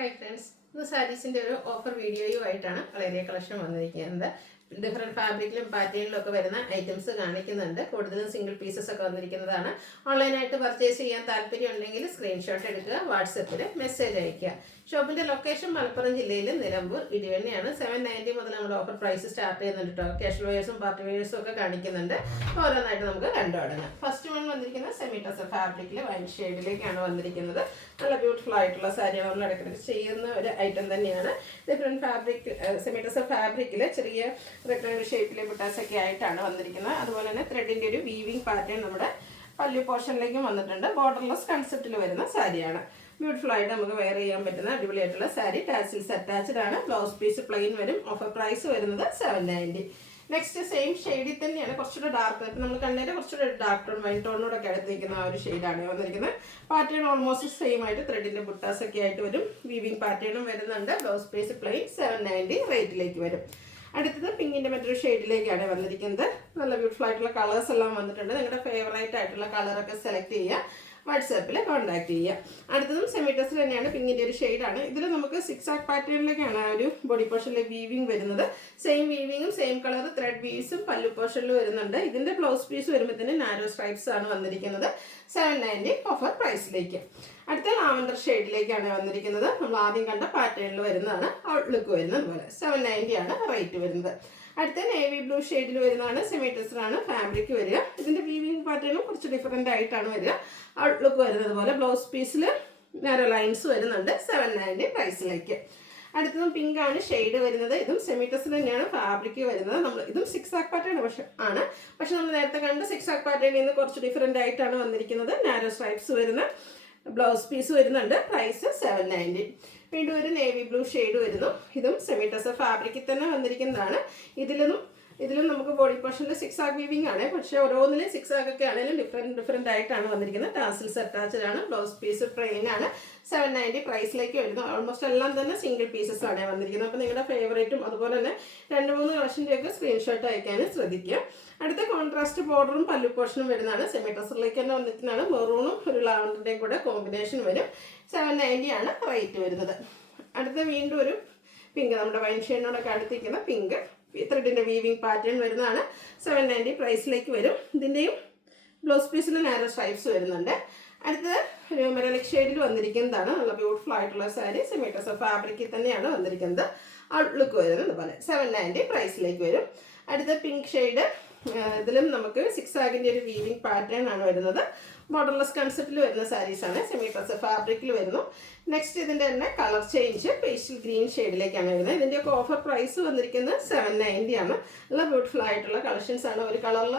Hi friends, ഇന്ന് സാരീസിൻ്റെ ഒരു offer വീഡിയോയുമായിട്ടാണ് കളേറിയ collection വന്നിരിക്കുന്നത്. ഡിഫറെൻറ്റ് ഫാബ്രിക്കിലും പാറ്റേണിലും ഒക്കെ വരുന്ന ഐറ്റംസ് കാണിക്കുന്നുണ്ട്. കൂടുതലും സിംഗിൾ പീസസ് ഒക്കെ വന്നിരിക്കുന്നതാണ്. ഓൺലൈനായിട്ട് പർച്ചേസ് ചെയ്യാൻ താല്പര്യം ഉണ്ടെങ്കിൽ സ്ക്രീൻഷോട്ട് എടുക്കുക, വാട്സപ്പിൽ മെസ്സേജ് അയയ്ക്കുക. ഷോപ്പിൻ്റെ ലൊക്കേഷൻ മലപ്പുറം ജില്ലയിൽ നിലമ്പൂർ ഇടിവെണ്ണയാണ്. 790 മുതൽ നമ്മുടെ ഓഫർ പ്രൈസ് സ്റ്റാർട്ട് ചെയ്യുന്നുണ്ട് കേട്ടോ. ക്യാഷ് വെയേഴ്സും പാർട്ടി വെയേഴ്സും ഒക്കെ കാണിക്കുന്നുണ്ട്. ഓരോന്നായിട്ട് നമുക്ക് കണ്ടു തുടങ്ങാം. ഫസ്റ്റ് വൺ വന്നിരിക്കുന്നത് സെമി ടസർ ഫാബ്രിക്കിൽ വൈൻ ഷെയ്ഡിലേക്കാണ് വന്നിരിക്കുന്നത്. നല്ല ബ്യൂട്ടിഫുൾ ആയിട്ടുള്ള സാരിയാണ്. നമ്മൾ ഇടയ്ക്കിടയ്ക്ക് ചെയ്യുന്ന ഒരു ഐറ്റം തന്നെയാണ്. ഡിഫറെൻറ്റ് ഫാബ്രിക് സെമി ടസർ ഫാബ്രിക്കിൽ ചെറിയ റെക്ടാങ്കിൾ ഷേപ്പിലെ ബുട്ടാസൊക്കെ ആയിട്ടാണ് വന്നിരിക്കുന്നത്. അതുപോലെ തന്നെ ത്രെഡിൻ്റെ ഒരു വീവിങ് പാറ്റേൺ നമ്മുടെ പല്ലു പോർഷനിലേക്കും വന്നിട്ടുണ്ട്. ബോർഡർലെസ് കൺസെപ്റ്റിൽ വരുന്ന സാരിയാണ്. ബ്യൂട്ടിഫുൾ ആയിട്ട് നമുക്ക് വെയർ ചെയ്യാൻ പറ്റുന്ന അടിപൊളിയായിട്ടുള്ള സാരി. ടാസിൽസ് അറ്റാച്ച്ഡ് ആണ്. ബ്ലൗസ് പീസ് പ്ലെയിൻ വരും. ഓഫർ പ്രൈസ് വരുന്നത് 790. നെക്സ്റ്റ് സെയിം ഷെയ്ഡിൽ തന്നെയാണ്, കുറച്ചുകൂടെ ഡാർക്ക്. ഇപ്പം നമ്മൾ കണ്ടതിൻ്റെ കുറച്ചുകൂടെ ഡാർക്ക് ടോൺ വൈൻ ടോണിനോടെ ഒക്കെ അടുത്തിരിക്കുന്ന ആ ഒരു ഷെയ്ഡാണ് വന്നിരിക്കുന്നത്. പാറ്റേൺ ഓൾമോസ്റ്റ് സെയിം ആയിട്ട് ത്രെഡിൻ്റെ ബുട്ടാസൊക്കെ ആയിട്ട് വരും. വീവിങ് പാറ്റേണും വരുന്നുണ്ട്. ബ്ലൗസ് പീസ് പ്ലെയിൻ 790 റേറ്റിലേക്ക് വരും. അടുത്തത് പിങ്കിൻ്റെ മറ്റൊരു ഷെയ്ഡിലേക്കാണ് വന്നിരിക്കുന്നത്. നല്ല ബ്യൂട്ടിഫുൾ ആയിട്ടുള്ള കളേഴ്സ് എല്ലാം വന്നിട്ടുണ്ട്. നിങ്ങളുടെ ഫേവറേറ്റ് ആയിട്ടുള്ള കളറൊക്കെ സെലക്ട് ചെയ്യുക, വാട്സാപ്പിൽ കോൺടാക്ട് ചെയ്യുക. അടുത്തതും സെമി ടസർ തന്നെയാണ്. പിങ്കിൻ്റെ ഒരു ഷെയ്ഡാണ്. ഇതിൽ നമുക്ക് 6 ആക്ക് പാറ്റേണിലേക്കാണ് ആ ഒരു ബോഡി പോർഷനിലെ വീവിങ് വരുന്നത്. സെയിം വീവിങ്ങും സെയിം കളർ ത്രെഡ് വീവ്സും പല്ലു പോർഷനിൽ വരുന്നുണ്ട്. ഇതിൻ്റെ ബ്ലൗസ് പീസ് വരുമ്പോഴത്തേന് നാരോ സ്ട്രൈപ്സ് ആണ് വന്നിരിക്കുന്നത്. 790 ഓഫർ പ്രൈസിലേക്ക്. അടുത്ത ലാവൻഡർ ഷെയ്ഡിലേക്കാണ് വന്നിരിക്കുന്നത്. നമ്മൾ ആദ്യം കണ്ട പാറ്റേണിൽ വരുന്നതാണ്. ഔട്ട്ലുക്ക് വരുന്നത് പോലെ 790 ആണ് റേറ്റ് വരുന്നത്. അടുത്ത നേവി ബ്ലൂ ഷെയ്ഡിൽ വരുന്നതാണ്. സെമി ടസർ ആണ് ഫാബ്രിക് വരിക. ഇതിൻ്റെ വീവിങ് പാറ്റേണും കുറച്ച് ഡിഫറെൻ്റ് ആയിട്ടാണ് വരിക. ഔട്ട്ലുക്ക് വരുന്നത് പോലെ ബ്ലൗസ് പീസിൽ നാരോ ലൈൻസ് വരുന്നുണ്ട്. 790 പ്രൈസിലേക്ക്. അടുത്തതും പിങ്ക് ആണ് ഷെയ്ഡ് വരുന്നത്. ഇതും സെമി ടസർ തന്നെയാണ് ഫാബ്രിക് വരുന്നത്. നമ്മൾ ഇതും 6 ആക്ക് പാറ്റേൺ പക്ഷെ നമ്മൾ നേരത്തെ കണ്ട 6 ആക്ക് പാറ്റേണിൽ നിന്ന് കുറച്ച് ഡിഫറെൻ്റ് ആയിട്ടാണ് വന്നിരിക്കുന്നത്. നാരോ സ്ട്രൈപ്സ് വരുന്ന ബ്ലൗസ് പീസ് വരുന്നുണ്ട്. പ്രൈസ് 790. വീണ്ടും ഒരു നേവി ബ്ലൂ ഷെയ്ഡ് വരുന്നു. ഇതും സെമി ടസർ ഫാബ്രിക്കിൽ തന്നെ വന്നിരിക്കുന്നതാണ്. ഇതിലും നമുക്ക് ബോഡി പോർഷനിൽ 6 ആക്ക് വീവിംഗ് ആണ്. പക്ഷേ ഓരോന്നിലും 6 ആക്കൊക്കെ ആണെങ്കിലും ഡിഫറെൻ്റ് ആയിട്ടാണ് വന്നിരിക്കുന്നത്. ടാസിൽസ് അറ്റാച്ച്ഡ് ആണ്. ബ്ലൗസ് പീസ് പ്ലെയിൻ ആണ്. 790 പ്രൈസിലേക്ക് വരുന്നു. ഓൾമോസ്റ്റ് എല്ലാം തന്നെ സിംഗിൾ പീസസ് ആണ് വന്നിരിക്കുന്നത്. അപ്പോൾ നിങ്ങളുടെ ഫേവറേറ്റും അതുപോലെ തന്നെ 2-3 കളക്ഷൻ്റെയൊക്കെ സ്ക്രീൻഷോട്ട് അയക്കാനും ശ്രദ്ധിക്കുക. അടുത്ത കോൺട്രാസ്റ്റ് ബോർഡറും പല്ലു പോർഷനും വരുന്നതാണ്. സെമി ടസറിലേക്ക് തന്നെ വന്നിരിക്കുന്നതാണ്. മെറൂണും ഒരു ലാവൻഡറിൻ്റെയും കൂടെ കോമ്പിനേഷൻ വരും. 790 ആണ് റേറ്റ് വരുന്നത്. അടുത്ത വീണ്ടും ഒരു പിങ്ക്, നമ്മുടെ വൈൻ ഷെയ്ഡിനോടൊക്കെ അടുത്തിരിക്കുന്ന പിങ്ക് ത്രെഡിൻ്റെ വീവിങ് പാറ്റേൺ വരുന്നതാണ്. 790 പ്രൈസിലേക്ക് വരും. ഇതിൻ്റെയും ബ്ലൗസ് പീസിൽ നാരോ സ്ട്രൈപ്സ് വരുന്നുണ്ട്. അടുത്തത് ഒരു മെറ്റാലിക് ഷെയ്ഡിൽ വന്നിരിക്കുന്നതാണ്. നല്ല ബ്യൂട്ടിഫുൾ ആയിട്ടുള്ള സാരി. സെമി ടസർ ഫാബ്രിക്കിൽ തന്നെയാണ് വന്നിരിക്കുന്നത്. ഔട്ട്ലുക്ക് വരുന്നത് പോലെ 790 പ്രൈസിലേക്ക് വരും. അടുത്ത പിങ്ക് ഷെയ്ഡ്. ഇതിലും നമുക്ക് 6 ആക്കിൻ്റെ ഒരു വീവിങ് പാറ്റേൺ ആണ് വരുന്നത്. ബോർഡർലെസ് കൺസെപ്റ്റിൽ വരുന്ന സാരീസാണ്. സെമി ടസർ ഫാബ്രിക്കിൽ വരുന്നു. നെക്സ്റ്റ് ഇതിൻ്റെ തന്നെ കളർ ചേഞ്ച് പേസ്റ്റൽ ഗ്രീൻ ഷെയ്ഡിലേക്കാണ് വരുന്നത്. ഇതിൻ്റെയൊക്കെ ഓഫർ പ്രൈസ് വന്നിരിക്കുന്നത് 790 ആണ്. നല്ല ബ്യൂട്ടിഫുൾ ആയിട്ടുള്ള കളക്ഷൻസ് ആണ്. ഒരു കളറിൽ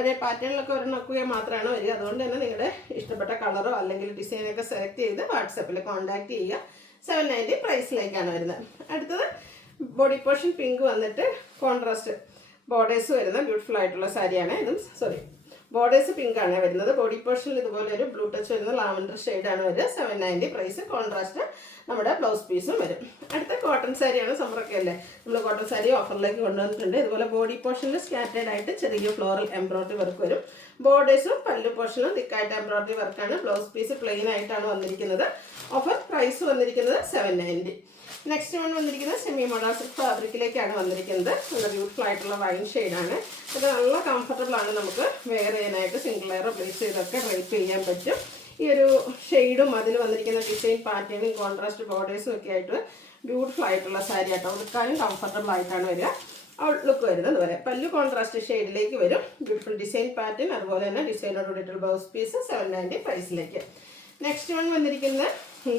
ഒരേ പാറ്റേണിലൊക്കെ ഒരെണ്ണക്കുക മാത്രമാണ് വരിക. അതുകൊണ്ട് തന്നെ നിങ്ങളുടെ ഇഷ്ടപ്പെട്ട കളറോ അല്ലെങ്കിൽ ഡിസൈനൊക്കെ സെലക്ട് ചെയ്ത് വാട്സാപ്പിൽ കോൺടാക്ട് ചെയ്യുക. 790 പ്രൈസിലേക്കാണ് വരുന്നത്. അടുത്തത് ബോഡി പോർഷൻ പിങ്ക് വന്നിട്ട് കോൺട്രാസ്റ്റ് ബോർഡേഴ്സ് വരുന്ന ബ്യൂട്ടിഫുൾ ആയിട്ടുള്ള സാരിയാണ്. ബോർഡേഴ്സ് പിങ്ക് ആണ് വരുന്നത്. ബോഡി പോർഷനിൽ ഇതുപോലെ ഒരു ബ്ലൂ ടച്ച് വരുന്ന ലാവൻഡർ ഷെയ്ഡാണ് വരിക. 790 പ്രൈസ്. കോൺട്രാസ്റ്റ് നമ്മുടെ ബ്ലൗസ് പീസും വരും. അടുത്ത കോട്ടൺ സാരിയാണ്. സമ്മറൊക്കെ അല്ലേ, നമ്മൾ കോട്ടൺ സാരി ഓഫറിലേക്ക് കൊണ്ടുവന്നിട്ടുണ്ട്. ഇതുപോലെ ബോഡി പോർഷനിൽ സ്കാറ്റേഡ് ആയിട്ട് ചെറിയ ഫ്ലോറൽ എംബ്രോയിഡറി വർക്ക് വരും. ബോർഡേഴ്സും പല്ലു പോർഷനും തിക്കായിട്ട് എംബ്രോയിഡറി വർക്കാണ്. ബ്ലൗസ് പീസ് പ്ലെയിൻ ആയിട്ടാണ് വന്നിരിക്കുന്നത്. ഓഫർ പ്രൈസ് വന്നിരിക്കുന്നത് 790. നെക്സ്റ്റ് വൺ വന്നിരിക്കുന്നത് സെമി മൊഡാസിക് ഫാബ്രിക്കിലേക്കാണ് വന്നിരിക്കുന്നത്. നല്ല ബ്യൂട്ടിഫുൾ ആയിട്ടുള്ള വൈൻ ഷെയ്ഡാണ്. ഇത് നല്ല കംഫർട്ടബിൾ ആണ്. നമുക്ക് വെയർ ചെയ്യാനായിട്ട് സിംഗിൾ ലെയർ പ്ലേസ് ചെയ്തൊക്കെ ഡ്രൈപ്പ് ചെയ്യാൻ പറ്റും. ഈ ഒരു ഷെയ്ഡും അതിൽ വന്നിരിക്കുന്ന ഡിസൈൻ പാറ്റേണും കോൺട്രാസ്റ്റ് ബോർഡേഴ്സും ഒക്കെ ആയിട്ട് ബ്യൂട്ടിഫുൾ ആയിട്ടുള്ള സാരി ആട്ടോ. ഉടുക്കാനും കംഫർട്ടബിൾ ആയിട്ടാണ് വരിക. ഔട്ട്ലുക്ക് വരുന്നത് അതുപോലെ പല്ലു കോൺട്രാസ്റ്റ് ഷെയ്ഡിലേക്ക് വരും. ബ്യൂട്ടിഫുൾ ഡിസൈൻ പാറ്റേൺ, അതുപോലെ തന്നെ ഡിസൈനോട് കൂടിയിട്ടുള്ള ബ്ലൗസ് പീസ് 790 പ്രൈസിലേക്ക്. നെക്സ്റ്റ് വൺ വന്നിരിക്കുന്ന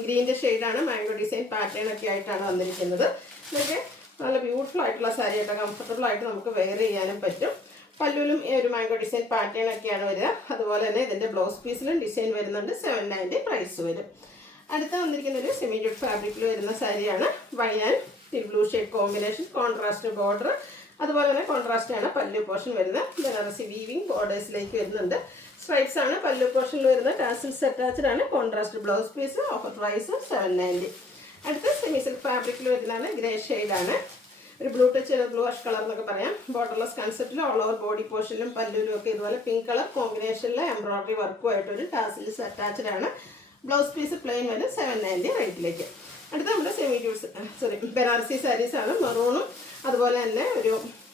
ഗ്രീൻ്റെ ഷെയ്ഡാണ്. മാംഗോ ഡിസൈൻ പാറ്റേൺ ഒക്കെ ആയിട്ടാണ് വന്നിരിക്കുന്നത്. ഇതൊക്കെ നല്ല ബ്യൂട്ടിഫുൾ ആയിട്ടുള്ള സാരി ആയിട്ട് കംഫർട്ടബിൾ ആയിട്ട് നമുക്ക് വെയർ ചെയ്യാനും പറ്റും. പല്ലുവിലും ഈ ഒരു മാംഗോ ഡിസൈൻ പാറ്റേൺ ഒക്കെയാണ് വരിക. അതുപോലെ തന്നെ ഇതിൻ്റെ ബ്ലൗസ് പീസിലും ഡിസൈൻ വരുന്നുണ്ട്. 790 പ്രൈസ് വരും. അടുത്ത വന്നിരിക്കുന്ന ഒരു സെമി ജൂട്ട് ഫാബ്രിക്കിൽ വരുന്ന സാരിയാണ്. Wine and blue shade combination, contrast border, അതുപോലെ തന്നെ കോൺട്രാസ്റ്റ് ആണ് പല്ലു പോർഷൻ വരുന്നത്. ബനാറസി വീവിങ് ബോർഡേഴ്സിലേക്ക് വരുന്നുണ്ട്. സ്ട്രൈപ്സ് ആണ് പല്ലു പോർഷനിൽ വരുന്നത്. ടാസിൽസ് അറ്റാച്ച്ഡ് ആണ്. Contrast blouse piece. Offer price 790. അടുത്ത സെമി സിൽക്ക് ഫാബ്രിക്കിൽ വരുന്നതാണ്. ഗ്രേ ഷെയ്ഡാണ്. ഒരു blue touch, blue ash colour എന്നൊക്കെ പറയാം. ബോർഡർലെസ് കൺസെപ്റ്റിൽ ഓൾ ഓവർ ബോഡി പോർഷനിലും പല്ലുവിലും ഒക്കെ ഇതുപോലെ പിങ്ക് കളർ കോമ്പിനേഷനിലെ എംബ്രോയിഡറി വർക്കുമായിട്ടൊരു ടാസിൽസ് അറ്റാച്ച്ഡ് ആണ്. ബ്ലൗസ് പീസ് പ്ലെയിൻ വരും. 790 റേറ്റിലേക്ക്. സെമി ബനാറസി സാരീസാണ്. മെറൂണും അതുപോലെ തന്നെ ഒരു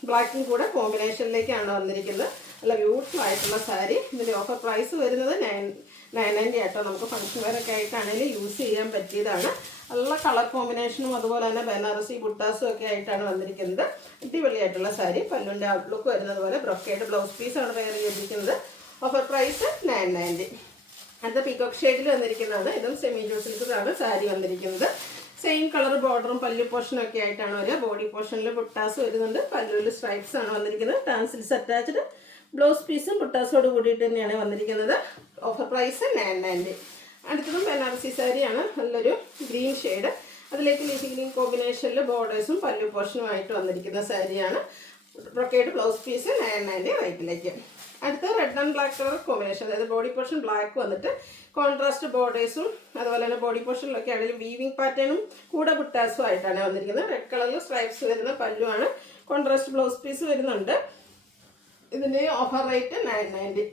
ബ്ലാക്കും കൂടെ കോമ്പിനേഷനിലേക്കാണ് വന്നിരിക്കുന്നത്. നല്ല ബ്യൂട്ടിഫുൾ ആയിട്ടുള്ള സാരി. ഇതിൻ്റെ ഓഫർ പ്രൈസ് വരുന്നത് 990 ആട്ടോ. നമുക്ക് ഫംഗ്ഷൻ വെയറൊക്കെ ആയിട്ടാണെങ്കിലും യൂസ് ചെയ്യാൻ പറ്റിയതാണ്. നല്ല കളർ കോമ്പിനേഷനും അതുപോലെ തന്നെ ബനാറസി ബുട്ടാസും ഒക്കെ ആയിട്ടാണ് വന്നിരിക്കുന്നത്. അടിപൊളിയായിട്ടുള്ള സാരി. പല്ലുവിൻ്റെ ഔട്ട്ലുക്ക് വരുന്നത് പോലെ ബ്രൊക്കേഡ് ബ്ലൗസ് പീസാണ് വെയർ ചെയ്തിരിക്കുന്നത്. Offer price 990. അടുത്ത പീകോക്ക് ഷെയ്ഡിൽ വന്നിരിക്കുന്നതാണ്. ഇതും സെമി സിൽക്കിലാണ് സാരി വന്നിരിക്കുന്നത്. സെയിം കളർ ബോർഡറും പല്ലു പോർഷനും ഒക്കെ ആയിട്ടാണ് വരിക. ബോഡി പോർഷനിൽ ബുട്ടാസ് വരുന്നുണ്ട്. പല്ലുവിൽ സ്ട്രൈപ്സ് ആണ് വന്നിരിക്കുന്നത്. ടാൻസിൽസ് അറ്റാച്ച്ഡ്. ബ്ലൗസ് പീസും ബുട്ടാസോട് കൂടിയിട്ട് തന്നെയാണ് വന്നിരിക്കുന്നത്. Offer price 990. അടുത്തതും ബനാറസി സാരിയാണ്. നല്ലൊരു ഗ്രീൻ ഷെയ്ഡ്. അതിലേക്ക് ലീഫി ഗ്രീൻ കോമ്പിനേഷനിൽ ബോർഡേഴ്സും പല്ലു പോർഷനുമായിട്ട് വന്നിരിക്കുന്ന സാരിയാണ്. ബ്രൊക്കേഡ് ബ്ലൗസ് പീസ് 990 റേറ്റിലേക്ക്. അടുത്ത red and black colour combination, അതായത് ബോഡി പോർഷൻ ബ്ലാക്ക് വന്നിട്ട് കോൺട്രാസ്റ്റ് ബോർഡേഴ്സും അതുപോലെ തന്നെ ബോഡി പോർഷനിലൊക്കെ ആണെങ്കിലും വീവിങ് പാറ്റേണും കൂടെ ബുട്ടാസും ആയിട്ടാണ് വന്നിരിക്കുന്നത്. റെഡ് കളറിൽ സ്ട്രൈപ്സ് വരുന്ന പല്ലുവാണ്. കോൺട്രാസ്റ്റ് ബ്ലൗസ് പീസ് വരുന്നുണ്ട്. ഇതിൻ്റെ ഓഫർ റേറ്റ് 990.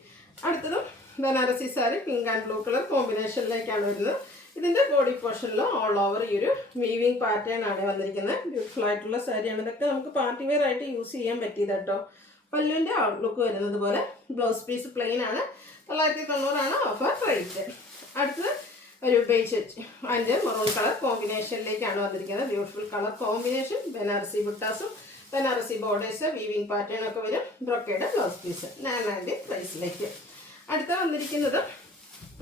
അടുത്തതും Banarasi sari pink and blue colour കോമ്പിനേഷനിലേക്കാണ് വരുന്നത്. ഇതിൻ്റെ ബോഡി പോർഷനിൽ ഓൾ ഓവർ ഈ ഒരു വീവിങ് പാറ്റേൺ ആണ് വന്നിരിക്കുന്നത്. ബ്യൂട്ടിഫുൾ ആയിട്ടുള്ള സാരിയാണ്. ഇതൊക്കെ നമുക്ക് പാർട്ടി വെയർ ആയിട്ട് യൂസ് ചെയ്യാൻ പറ്റിയത് കേട്ടോ. പല്ലുവിൻ്റെ ഔട്ട്ലുക്ക് വരുന്നത് പോലെ ബ്ലൗസ് പീസ് പ്ലെയിൻ ആണ്. 990 ഓഫർ റേറ്റ്. അടുത്തത് ഒരു ബേജ് അതിൻ്റെ മെറൂൺ കളർ കോമ്പിനേഷനിലേക്കാണ് വന്നിരിക്കുന്നത്. Beautiful colour combination. ബനാറസി ബുട്ടാസും ബനാറസി ബോർഡേഴ്സ് വീവിങ് പാറ്റേൺ ഒക്കെ വരും. ബ്രൊക്കേഡ് ബ്ലൗസ് പീസ് 990 പ്രൈസിലേക്ക്. അടുത്ത വന്നിരിക്കുന്നത്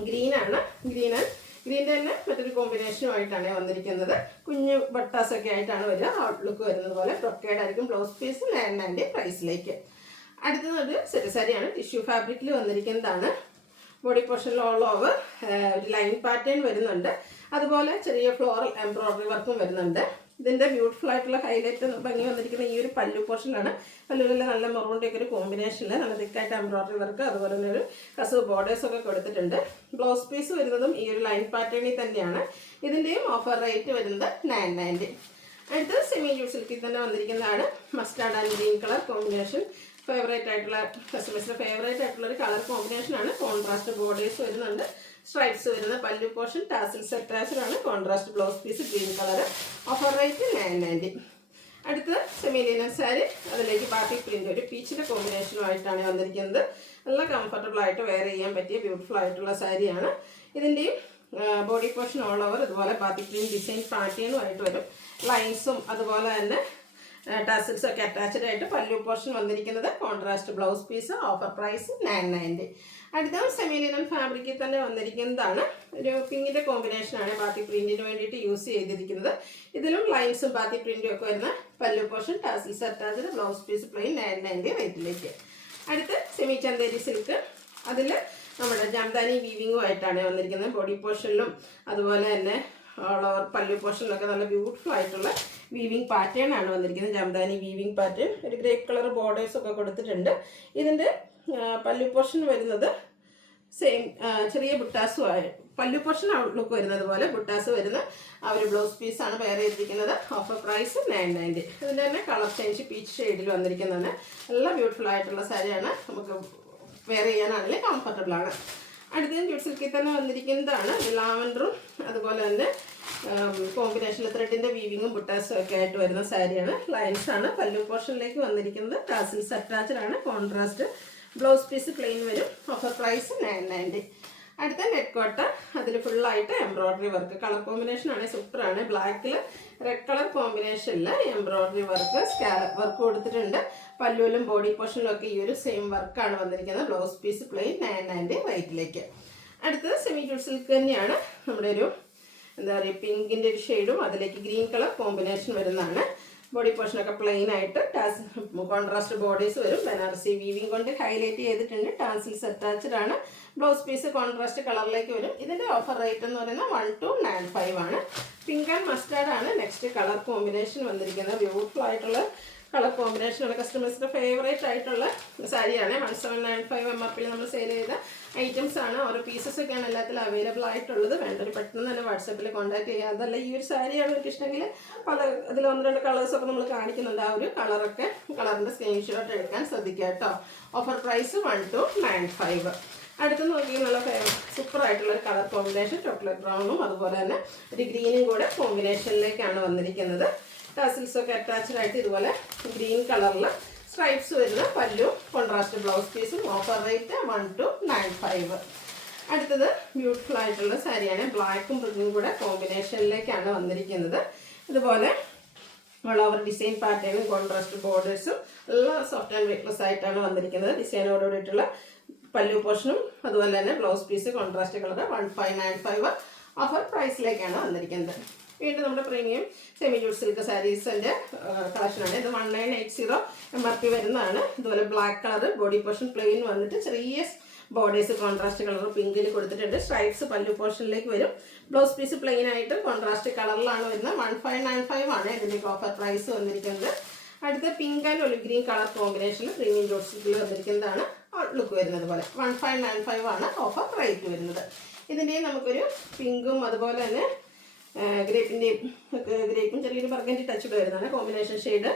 ഗ്രീനാണ്. ഗ്രീൻ്റെ തന്നെ മറ്റൊരു കോമ്പിനേഷനുമായിട്ടാണ് വന്നിരിക്കുന്നത്. കുഞ്ഞു ബട്ടാസൊക്കെ ആയിട്ടാണ് വരിക. ഔട്ട്ലുക്ക് വരുന്നത് പോലെ ബ്രൊക്കേഡ് ആയിരിക്കും. ബ്ലൗസ് പീസ് 990 പ്രൈസിലേക്ക്. അടുത്തത് ഒരു സെറ്റ് സാരിയാണ്. ടിഷ്യൂ ഫാബ്രിക്കിൽ വന്നിരിക്കുന്നതാണ്. ബോഡി പോർഷനിൽ ഓൾ ഓവർ ഒരു ലൈൻ പാറ്റേൺ വരുന്നുണ്ട്. അതുപോലെ ചെറിയ ഫ്ലോറൽ എംബ്രോയിഡറി വർക്കും വരുന്നുണ്ട്. ഇതിൻ്റെ ബ്യൂട്ടിഫുൾ ആയിട്ടുള്ള ഹൈലൈറ്റ് ഭംഗി വന്നിരിക്കുന്ന ഈ ഒരു പല്ലു പോർഷനിലാണ്. പല്ലുവിലെ നല്ല മെറൂണിൻ്റെയൊക്കെ ഒരു കോമ്പിനേഷനിൽ നല്ല തിക്കായിട്ട് എംബ്രോയിഡറി വർക്ക് അതുപോലെ തന്നെ ഒരു കസവ് ബോർഡേഴ്സ് ഒക്കെ കൊടുത്തിട്ടുണ്ട്. ബ്ലൗസ് പീസ് വരുന്നതും ഈ ഒരു ലൈൻ പാറ്റേണിൽ തന്നെയാണ്. ഇതിൻ്റെയും ഓഫർ റേറ്റ് വരുന്നത് 990. അടുത്തത് സെമി സിൽക്കിൽ തന്നെ വന്നിരിക്കുന്നതാണ്. Mustard and green colour combination. Favourite ആയിട്ടുള്ള കസ്റ്റമേഴ്സിൻ്റെ ഫേവറേറ്റ് ആയിട്ടുള്ള ഒരു കളർ കോമ്പിനേഷനാണ്. കോൺട്രാസ്റ്റ് ബോർഡേഴ്സ് വരുന്നുണ്ട്. സ്ട്രൈപ്സ് വരുന്ന പല്ലു പോർഷൻ ടാസിൽസ് അറ്റാച്ച്ഡാണ്. Contrast blouse piece green colour. Offer rate 990. അടുത്ത് സെമി ലിനൻ സാരി. അതിലേക്ക് ബാത്തി പ്രിൻ്റ് ഒരു പീച്ചിൻ്റെ കോമ്പിനേഷനുമായിട്ടാണ് വന്നിരിക്കുന്നത്. നല്ല കംഫർട്ടബിൾ ആയിട്ട് വെയർ ചെയ്യാൻ പറ്റിയ ബ്യൂട്ടിഫുൾ ആയിട്ടുള്ള സാരിയാണ്. ഇതിൻ്റെയും ബോഡി പോർഷൻ ഓൾ ഓവർ ഇതുപോലെ ബാത്തി പ്രിൻ്റ് ഡിസൈൻ പാറ്റേണുമായിട്ട് വരും. ലൈൻസും അതുപോലെ തന്നെ ടാസിൽസ് ഒക്കെ അറ്റാച്ച്ഡ് ആയിട്ട് പല്ലു പോർഷൻ വന്നിരിക്കുന്നത്. Contrast blouse piece. Offer price 990. അടുത്ത സെമി ലിനൻ ഫാബ്രിക്കിൽ തന്നെ വന്നിരിക്കുന്നതാണ്. ഒരു പിങ്കിൻ്റെ കോമ്പിനേഷനാണ് ബാത്തി പ്രിൻറ്റിന് വേണ്ടിയിട്ട് യൂസ് ചെയ്തിരിക്കുന്നത്. ഇതിലും ലൈൻസും ബാത്തി പ്രിൻറ്റും ഒക്കെ വരുന്ന pallu portion tassels attached blouse piece plain 990 റേറ്റിലേക്ക്. അടുത്ത് സെമി ചന്തേരി സിൽക്ക്. അതിൽ നമ്മുടെ ജംദാനി വീവിങ്ങും ആയിട്ടാണ് വന്നിരിക്കുന്നത്. ബോഡി പോർഷനിലും അതുപോലെ തന്നെ ഓൾ ഓവർ പല്ലു പോർഷനിലൊക്കെ നല്ല ബ്യൂട്ടിഫുൾ ആയിട്ടുള്ള വീവിങ് പാറ്റേൺ ആണ് വന്നിരിക്കുന്നത്. Jamdani weaving pattern. ഒരു ഗ്രേ കളർ ബോർഡേഴ്സ് ഒക്കെ കൊടുത്തിട്ടുണ്ട്. ഇതിൻ്റെ പല്ലു പോർഷൻ വരുന്നത് സെയിം ചെറിയ ബുട്ടാസും പല്ലു പോർഷൻ ഔട്ട്ലുക്ക് വരുന്നത് പോലെ ബുട്ടാസ് വരുന്ന ആ ഒരു ബ്ലൗസ് പീസാണ് വെയർ ചെയ്തിരിക്കുന്നത്. Offer price 990. ഇതിൻ്റെ തന്നെ കളർ ചേഞ്ച് പീച്ച് ഷെയ്ഡിൽ വന്നിരിക്കുന്നതാണ്. നല്ല ബ്യൂട്ടിഫുൾ ആയിട്ടുള്ള സാരിയാണ്. നമുക്ക് വെയർ ചെയ്യാനാണെങ്കിൽ കംഫർട്ടബിൾ ആണ്. അടുത്തതും ക്യൂട്ട് സിൽക്കിൽ തന്നെ വന്നിരിക്കുന്നതാണ്. ലാവൻഡറും അതുപോലെ തന്നെ കോമ്പിനേഷനിൽ ത്രെഡിൻ്റെ വീവിങ്ങും ബുട്ടാസും ഒക്കെ ആയിട്ട് വരുന്ന സാരിയാണ്. ലൈൻസാണ് പല്ലു പോർഷനിലേക്ക് വന്നിരിക്കുന്നത്. ടാസിൽസ് അറ്റാച്ച്ഡാണ്. കോൺട്രാസ്റ്റ് ബ്ലൗസ് പീസ് പ്ലെയിൻ വരും. Offer price 990. അടുത്ത നെറ്റ് കോട്ട. അതിൽ ഫുള്ളായിട്ട് എംബ്രോയിഡറി വർക്ക്. കളർ കോമ്പിനേഷനാണ് സൂപ്പറാണ്. ബ്ലാക്കിൽ റെഡ് കളർ കോമ്പിനേഷനിൽ എംബ്രോയിഡറി വർക്ക് സ്കാലപ്പ് വർക്ക് കൊടുത്തിട്ടുണ്ട്. പല്ലുവിലും ബോഡി പോർഷനിലും ഒക്കെ ഈ ഒരു സെയിം വർക്കാണ് വന്നിരിക്കുന്നത്. ബ്ലൗസ് പീസ് പ്ലെയിൻ 990 റേറ്റിലേക്ക്. അടുത്തത് സെമി ക്യൂട്ട് സിൽക്ക് തന്നെയാണ്. നമ്മുടെ ഒരു എന്താ പറയുക പിങ്കിൻ്റെ ഒരു ഷെയ്ഡും അതിലേക്ക് ഗ്രീൻ കളർ കോമ്പിനേഷൻ വരുന്നതാണ്. ബോഡി പോർഷനൊക്കെ പ്ലെയിൻ ആയിട്ട് കോൺട്രാസ്റ്റ് ബോർഡേഴ്സ് വരും. ബനാറസി വീവിങ് കൊണ്ട് ഹൈലൈറ്റ് ചെയ്തിട്ടുണ്ട്. ടാസിൽസ് അറ്റാച്ച്ഡ് ആണ്. ബ്ലൗസ് പീസ് കോൺട്രാസ്റ്റ് കളറിലേക്ക് വരും. ഇതിൻ്റെ ഓഫർ റേറ്റ് എന്ന് പറയുന്നത് 1295 ആണ്. പിങ്ക് ആൻഡ് മസ്റ്റാർഡ് ആണ് നെക്സ്റ്റ് കളർ കോമ്പിനേഷൻ വന്നിരിക്കുന്നത്. ബ്യൂട്ടിഫുൾ ആയിട്ടുള്ള കളർ കോമ്പിനേഷനാണ്. കസ്റ്റമേഴ്സിൻ്റെ ഫേവറേറ്റ് ആയിട്ടുള്ള സാരിയാണ്. 1795 MRP നമ്മൾ സെയിൽ ചെയ്ത ഐറ്റംസ് ആണ്. ഓരോ പീസസ് ഒക്കെയാണ് എല്ലാത്തിലും അവൈലബിൾ ആയിട്ടുള്ളത്. വേണ്ടൊരു പെട്ടെന്ന് തന്നെ വാട്സാപ്പിൽ കോൺടാക്ട് ചെയ്യുക. അതല്ല ഈ ഒരു സാരിയാണ് എനിക്ക് ഇഷ്ടമെങ്കിൽ പല അതിൽ 1-2 കളേഴ്സൊക്കെ നമ്മൾ കാണിക്കുന്നുണ്ട്. ആ ഒരു കളറിൻ്റെ സ്ക്രീൻഷോട്ട് എടുക്കാൻ ശ്രദ്ധിക്കുക കേട്ടോ. Offer price 1295. അടുത്ത് നോക്കി നല്ല സൂപ്പറായിട്ടുള്ളൊരു കളർ കോമ്പിനേഷൻ, ചോക്ലേറ്റ് ബ്രൗണും അതുപോലെ തന്നെ ഒരു ഗ്രീനും കൂടെ കോമ്പിനേഷനിലേക്കാണ് വന്നിരിക്കുന്നത്. ടാസിൽസൊക്കെ അറ്റാച്ച്ഡ് ആയിട്ട് ഇതുപോലെ ഗ്രീൻ കളറിൽ സ്ട്രൈപ്സ് വരുന്ന പല്ലു, കോൺട്രാസ്റ്റ് ബ്ലൗസ് പീസും. Offer rate 1295. അടുത്തത് ബ്യൂട്ടിഫുൾ ആയിട്ടുള്ള സാരിയാണ്. ബ്ലാക്കും ബ്ലൂവും കൂടെ കോമ്പിനേഷനിലേക്കാണ് വന്നിരിക്കുന്നത്. ഇതുപോലെ ഓൾ ഓവർ ഡിസൈൻ പാറ്റേണും കോൺട്രാസ്റ്റ് ബോർഡേഴ്സും എല്ലാം സോഫ്റ്റ് ആൻഡ് വെയ്റ്റ്ലെസ് ആയിട്ടാണ് വന്നിരിക്കുന്നത്. ഡിസൈനോടുകൂടിയിട്ടുള്ള പല്ലു പോർഷനും അതുപോലെ തന്നെ blouse piece contrast colour 1595 offer പ്രൈസിലേക്കാണ് വന്നിരിക്കുന്നത്. വീണ്ടും നമ്മുടെ പ്രീമിയം സെമി ജൂട്ട് സിൽക്ക് സാരീസിൻ്റെ കളക്ഷനാണ്. ഇത് 1980 MRP വരുന്നതാണ്. ഇതുപോലെ black colour body portion plain വന്നിട്ട് ചെറിയ ബോർഡേഴ്സ് കോൺട്രാസ്റ്റ് കളർ പിങ്കിൽ കൊടുത്തിട്ടുണ്ട്. സ്ട്രൈപ്സ് പല്ലു പോർഷനിലേക്ക് വരും. ബ്ലൗസ് പീസ് പ്ലെയിൻ ആയിട്ട് കോൺട്രാസ്റ്റ് കളറിലാണ് വരുന്നത്. 1595 ആണ് ഇതിൻ്റെ ഓഫർ പ്രൈസ് വന്നിരിക്കുന്നത്. അടുത്ത pink and olive green colour കോമ്പിനേഷനിൽ പ്രീമിയം ജൂട്ട് സിൽക്കിൽ വന്നിരിക്കുന്നതാണ് ലുക്ക് വരുന്നത് പോലെ. 1595 ആണ് ഓഫർ റേറ്റ് വരുന്നത്. ഇതിൻ്റെയും നമുക്കൊരു പിങ്കും അതുപോലെ തന്നെ ഗ്രേപ്പും ചെറിയൊരു ബർഗൻഡി ടച്ച് വരുന്നതാണ്. കോമ്പിനേഷൻ ഷെയ്ഡ്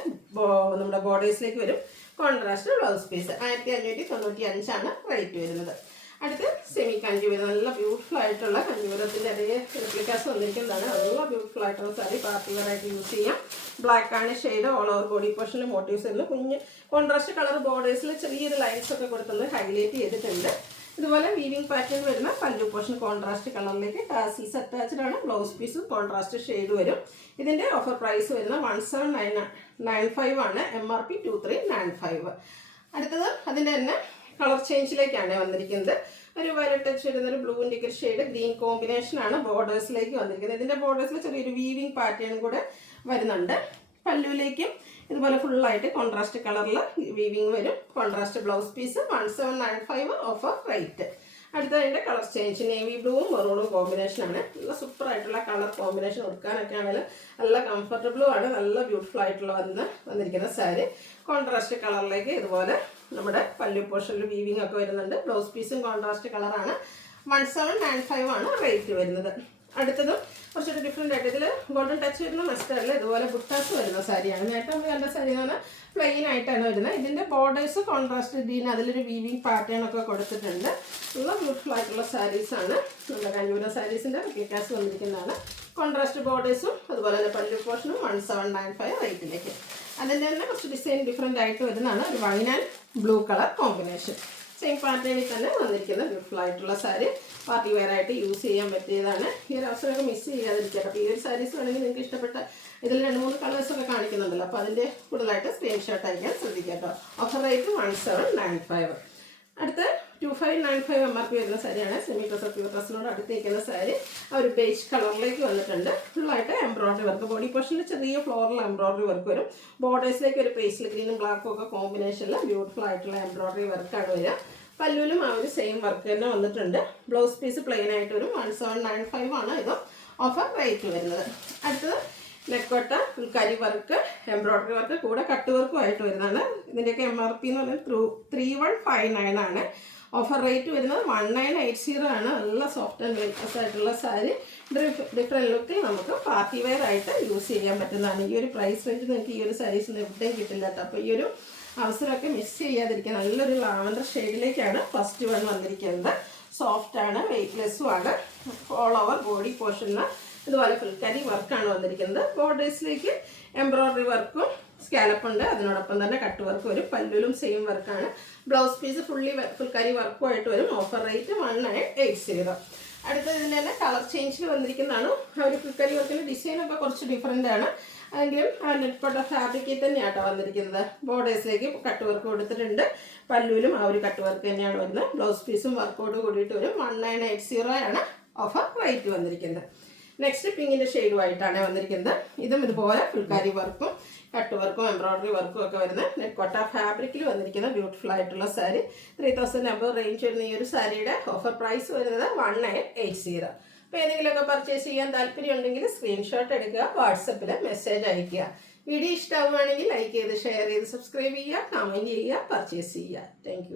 നമ്മുടെ ബോർഡേഴ്സിലേക്ക് വരും. കോൺട്രാസ്റ്റ് ബ്ലൗസ് പീസ് 1595 ആണ് റേറ്റ് വരുന്നത്. അടുത്ത് സെമി കഞ്ചിപുരം, നല്ല ബ്യൂട്ടിഫുൾ ആയിട്ടുള്ള കഞ്ചിപുരത്തിൻ്റെ അതേ റിപ്ലിക്കാസ് വന്നിരിക്കുന്നതാണ്. നല്ല ബ്യൂട്ടിഫുൾ ആയിട്ടുള്ള സാരി പാർട്ടി വെയർ ആയിട്ട് യൂസ് ചെയ്യാം. ബ്ലാക്ക് ആണ് ഷെയ്ഡ്. ഓൾ ഓവർ ബോഡി പോർഷനിൽ മോട്ടീവ്സ് വരുന്നു. കുഞ്ഞ് കോൺട്രാസ്റ്റ് കളർ ബോർഡേഴ്സിൽ ചെറിയൊരു ലൈൻസ് ഒക്കെ കൊടുത്തുന്നത് ഹൈലൈറ്റ് ചെയ്തിട്ടുണ്ട്. ഇതുപോലെ വീവിംഗ് പാറ്റേൺ വരുന്ന pallu portion contrast കളറിലേക്ക് tassels attached ആണ്. ബ്ലൗസ് പീസും കോൺട്രാസ്റ്റ് ഷെയ്ഡ് വരും. ഇതിൻ്റെ ഓഫർ പ്രൈസ് വരുന്ന 1795 ആണ്. MRP 2395. അടുത്തത് അതിൻ്റെ തന്നെ കളർ ചേഞ്ചിലേക്കാണ് വന്നിരിക്കുന്നത്. ഒരു വയലറ്റ് ടച്ച് വരുന്ന ഒരു ബ്ലൂവിൻ്റെ ഒരു ഷെയ്ഡ് ഗ്രീൻ കോമ്പിനേഷനാണ് ബോർഡേഴ്സിലേക്ക് വന്നിരിക്കുന്നത്. ഇതിൻ്റെ ബോർഡേഴ്സിൽ ചെറിയൊരു വീവിംഗ് പാറ്റേൺ കൂടെ വരുന്നുണ്ട്. പല്ലുവിലേക്കും ഇതുപോലെ ഫുള്ളായിട്ട് കോൺട്രാസ്റ്റ് കളറിൽ വീവിങ് വരും. Contrast blouse piece 1795 offer rate. അടുത്തതിൻ്റെ കളർ ചേഞ്ച് നേവി ബ്ലൂവും മെറൂണും കോമ്പിനേഷനാണ്. നല്ല സൂപ്പറായിട്ടുള്ള കളർ കോമ്പിനേഷൻ കൊടുക്കാനൊക്കെ ആണെങ്കിൽ നല്ല കംഫർട്ടബിളും ആണ്. നല്ല ബ്യൂട്ടിഫുൾ ആയിട്ടുള്ള വന്നിരിക്കുന്ന സാരി കോൺട്രാസ്റ്റ് കളറിലേക്ക് ഇതുപോലെ നമ്മുടെ പല്ലു പോർഷനിൽ വീവിങ് ഒക്കെ വരുന്നുണ്ട്. ബ്ലൗസ് പീസും കോൺട്രാസ്റ്റ് കളറാണ്. 1795 ആണ് റേറ്റ് വരുന്നത്. അടുത്തതും കുറച്ചൊരു ഡിഫറെൻ്റ് ആയിട്ട് ഇതിൽ ഗോൾഡൻ ടച്ച് വരുന്ന മസ്റ്ററിൽ ഇതുപോലെ ബുട്ടാസ് വരുന്ന സാരിയാണ്. നേരത്തെ നമ്മൾ കണ്ട സാരി എന്ന് പറഞ്ഞാൽ പ്ലെയിൻ ആയിട്ടാണ് വരുന്നത്. ഇതിൻ്റെ ബോർഡേഴ്സ് കോൺട്രാസ്റ്റ് ഗ്രീൻ, അതിലൊരു വീവിങ് പാറ്റേൺ ഒക്കെ കൊടുത്തിട്ടുണ്ട്. നല്ല ബ്യൂട്ടിഫുൾ ആയിട്ടുള്ള സാരീസാണ്. നമ്മുടെ കഞ്ചൂര സാരീസിൻ്റെ റിപ്ലിക്കാസ് വന്നിരിക്കുന്നതാണ്. കോൺട്രാസ്റ്റ് ബോർഡേഴ്സും അതുപോലെ തന്നെ പല്ലു പോർഷനും 1795 റേറ്റിലേക്ക്. അതിൻ്റെ തന്നെ കുറച്ച് ഡിസൈൻ ഡിഫറെൻ്റ് ആയിട്ട് വരുന്നതാണ്. ഒരു wine and blue colour combination same പാറ്റേണിൽ തന്നെ വന്നിരിക്കുന്ന ബ്യൂട്ടിഫുൾ ആയിട്ടുള്ള സാരി പാർട്ടി വെയർ ആയിട്ട് യൂസ് ചെയ്യാൻ പറ്റിയതാണ്. ഈ ഒരു അവസരമൊക്കെ മിസ് ചെയ്യാതിരിക്കട്ടെ. അപ്പോൾ ഈ ഒരു സാരീസ് വേണമെങ്കിൽ നിങ്ങൾക്ക് ഇഷ്ടപ്പെട്ട ഇതിൽ 2-3 കളേഴ്സൊക്കെ കാണിക്കുന്നുണ്ടല്ലോ. അപ്പോൾ അതിൻ്റെ കൂടുതലായിട്ട് സ്ക്രീൻഷോട്ട് അയക്കാൻ ശ്രദ്ധിക്കുക കേട്ടോ. Offer rate 1795. അടുത്ത 2595 MRP വരുന്ന സാരിയാണ്. സെമി ഡ്രസ്സർ പ്യൂർ ഡ്രസ്സിനോട് അടുത്ത് നിൽക്കുന്ന സാരി ഒരു ബേജ് കളറിലേക്ക് വന്നിട്ടുണ്ട്. ഫുള്ളായിട്ട് എംബ്രോയ്ഡറി വർക്ക്. ബോഡി പോർഷനിൽ ചെറിയ ഫ്ലോറൽ എംബ്രോയ്ഡറി വർക്ക് വരും. ബോർഡേഴ്സിലേക്ക് ഒരു പേസ്റ്റൽ ഗ്രീനും ബ്ലാക്കും ഒക്കെ കോമ്പിനേഷനിൽ ബ്യൂട്ടിഫുൾ ആയിട്ടുള്ള എംബ്രോയ്ഡറി വർക്കാണ് വരിക. പല്ലുവിലും ആ ഒരു സെയിം വർക്ക് തന്നെ വന്നിട്ടുണ്ട്. ബ്ലൗസ് പീസ് പ്ലെയിൻ ആയിട്ട് വരും. 1795 ആണ് ഇത് ഓഫർ റേറ്റ് വരുന്നത്. അടുത്തത് നെക്കോട്ട ഫുൾക്കാരി വർക്ക്, എംബ്രോയ്ഡറി വർക്ക് കൂടെ കട്ട് വർക്കും ആയിട്ട് വരുന്നതാണ്. ഇതിൻ്റെയൊക്കെ MRP എന്ന് പറയുന്നത് 3159 ആണ്. ഓഫർ റേറ്റ് വരുന്നത് 1980 ആണ്. നല്ല സോഫ്റ്റ് ആൻഡ് വെയ്റ്റ്ലെസ് ആയിട്ടുള്ള സാരി ഡിഫറെൻറ്റ് ലുക്കിൽ നമുക്ക് പാർട്ടി വെയർ ആയിട്ട് യൂസ് ചെയ്യാൻ പറ്റുന്നതാണ്. ഈ ഒരു പ്രൈസ് റേഞ്ച് നിങ്ങൾക്ക് ഈ ഒരു സാരീസ് എവിടെയും കിട്ടില്ല കേട്ടോ. അപ്പോൾ ഈ ഒരു അവസരമൊക്കെ മിസ് ചെയ്യാതിരിക്കുക. നല്ലൊരു ലാവൻഡർ ഷെയ്ഡിലേക്കാണ് ഫസ്റ്റ് വൺ വന്നിരിക്കുന്നത്. സോഫ്റ്റ് ആണ്, വെയ്റ്റ്ലെസ്സും ആണ്. ഓൾ ഓവർ ബോഡി പോർഷനിൽ ഇതുപോലെ ഫുൾക്കാരി വർക്കാണ് വന്നിരിക്കുന്നത്. ബോർഡേഴ്സിലേക്ക് എംബ്രോയ്ഡറി വർക്കും സ്കാലപ്പ് ഉണ്ട്. അതിനോടൊപ്പം തന്നെ കട്ട് വർക്ക് വരും. പല്ലുവിലും സെയിം വർക്കാണ്. ബ്ലൗസ് പീസ് ഫുൾക്കാരി വർക്കും ആയിട്ട് വരും. Offer rate 1980. അടുത്ത ഇതിൻ്റെ തന്നെ കളർ ചേഞ്ചിൽ വന്നിരിക്കുന്നതാണ്. ആ ഒരു ഫുൾക്കാരി വർക്കിൻ്റെ ഡിസൈനൊക്കെ കുറച്ച് ഡിഫറെൻ്റ് ആണ്. എങ്കിലും ആ നെറ്റ്കോട്ട ഫാബ്രിക്കിൽ തന്നെയാട്ടോ വന്നിരിക്കുന്നത്. ബോർഡേഴ്സിലേക്ക് കട്ട് വർക്ക് കൊടുത്തിട്ടുണ്ട്. പല്ലുവിലും ആ ഒരു കട്ട് വർക്ക് തന്നെയാണ് വരുന്നത്. ബ്ലൗസ് പീസും വർക്കോട് കൂടിയിട്ട് വരും. 1980 ആണ് ഓഫർ റേറ്റ് വന്നിരിക്കുന്നത്. നെക്സ്റ്റ് പിങ്കിൻ്റെ ഷെയ്ഡുമായിട്ടാണ് വന്നിരിക്കുന്നത്. ഇതും ഇതുപോലെ ഫുൾക്കാരി വർക്കും കട്ട് വർക്കും എംബ്രോയ്ഡറി വർക്കും ഒക്കെ വരുന്ന നെറ്റ്കോട്ട ഫാബ്രിക്കിൽ വന്നിരിക്കുന്ന ബ്യൂട്ടിഫുൾ ആയിട്ടുള്ള സാരി. 3000 above റേഞ്ച് വരുന്ന ഈ ഒരു സാരിയുടെ ഓഫർ പ്രൈസ് വരുന്നത് 1980. അപ്പോൾ ഏതെങ്കിലുമൊക്കെ പർച്ചേസ് ചെയ്യാൻ താല്പര്യം ഉണ്ടെങ്കിൽ സ്ക്രീൻഷോട്ട് എടുക്കുക, വാട്സപ്പിൽ മെസ്സേജ് അയയ്ക്കുക. വീഡിയോ ഇഷ്ടമാവുകയാണെങ്കിൽ ലൈക്ക് ചെയ്ത് ഷെയർ ചെയ്ത് സബ്സ്ക്രൈബ് ചെയ്യുക, കമൻറ്റ് ചെയ്യുക, പർച്ചേസ് ചെയ്യുക. താങ്ക്